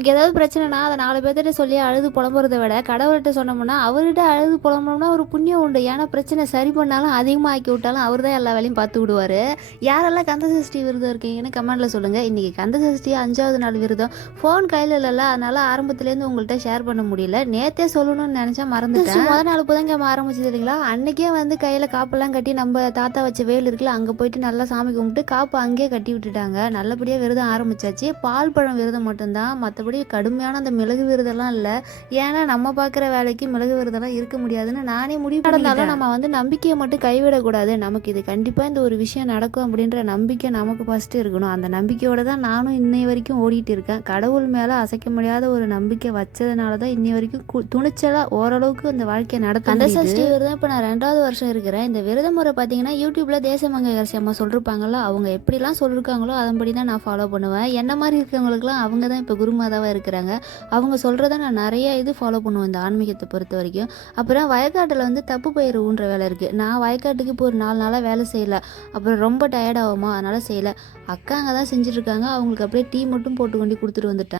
நமக்கு ஏதாவது பிரச்சனைனா அதை 4 பேர்த்திட்ட சொல்லி அழுது புலம்புறத விட கடவுள்கிட்ட சொன்னோம்னா அவர்கிட்ட அழுது புலம்புனோம்னா ஒரு புண்ணியம் உண்டு. ஏன்னா பிரச்சனை சரி பண்ணாலும் அதிகமாக ஆக்கி விட்டாலும் அவர் தான் எல்லா வேலையும் பார்த்து விடுவார். யாரெல்லாம் கந்தசஷ்டி விரதம் இருக்கீங்கன்னு கமெண்ட்டில் சொல்லுங்கள். இன்றைக்கி கந்தசஷ்டி 5வது நாள் விரதம். ஃபோன் கையில் இல்லைல்ல, அதனால் ஆரம்பத்துலேருந்து உங்கள்கிட்ட ஷேர் பண்ண முடியல. நேற்றே சொல்லணும்னு நினச்சா மறந்துட்டேன். முதல் நாள் புதன்கிழமை ஆரம்பிச்சது இல்லைங்களா, அன்றைக்கே வந்து கையில் காப்பெல்லாம் கட்டி நம்ம தாத்தா வச்ச வேல் இருக்குல்ல அங்கே போயிட்டு நல்லா சாமி கும்பிட்டு காப்பு அங்கேயே கட்டி விட்டுட்டாங்க. நல்லபடியாக விரதம் ஆரம்பிச்சாச்சு. பால் பழம் விரதம் மட்டும்தான், மற்றபடி கடுமையான அந்த மிளகு விரதம்லாம் இல்லை. ஏன்னா நம்ம பார்க்குற வேலைக்கு மிளகு விரதம்லாம் இருக்க முடியாதுன்னு நானே முடிவு பண்ணாலும் நம்ம வந்து நம்பிக்கையை மட்டும் கைவிடக்கூடாது. நமக்கு இது கண்டிப்பாக இந்த ஒரு விஷயம் நடக்கும் அப்படின்ற நம்பிக்கை நமக்கு ஃபஸ்ட்டு இருக்கணும். அந்த நம்பிக்கையோடு தான் நானும் இன்னை வரைக்கும் ஓடிட்டு இருக்கேன். கடவுள் மேலே அசைக்க முடியாத ஒரு நம்பிக்கை வச்சதுனால தான் இன்னை வரைக்கும் துணிச்சலாக ஓரளவுக்கு அந்த வாழ்க்கையை நடத்த. அந்த சஷ்டி விரதம் இப்போ நான் 2வது வருஷம் இருக்கிறேன். இந்த விரத முறை பார்த்தீங்கன்னா யூடியூப்பில் தேசமங்கை அரசி அம்மா சொல்லிருப்பாங்கல்ல, அவங்க எப்படிலாம் சொல்லியிருக்காங்களோ அதன்படி தான் நான் ஃபாலோ பண்ணுவேன். என்ன மாதிரி இருக்கிறவங்களுக்குலாம் அவங்க தான் இப்போ குருமாதாவாக இருக்கிறாங்க. அவங்க சொல்கிறத நான் நிறைய இது ஃபாலோ பண்ணுவேன் இந்த ஆன்மீகத்தை பொறுத்த வரைக்கும். அப்புறம் வயக்காட்டில் வந்து தப்பு பயிர் ஊன்ற வேலை இருக்குது. நான் வயக்காட்டுக்கு இப்போ ஒரு 4 நாளாக வேலை செய்யலை. அப்புறம் ரொம்ப டயர்ட் ஆகுமா, அதனால் செய்யலை. அக்காங்க தான் செஞ்சுட்ருக்காங்க. அவங்களுக்கு அப்படியே டீ மட்டும் போட்டு கொண்டு கொடுத்துட்டு வந்துட்டேன்.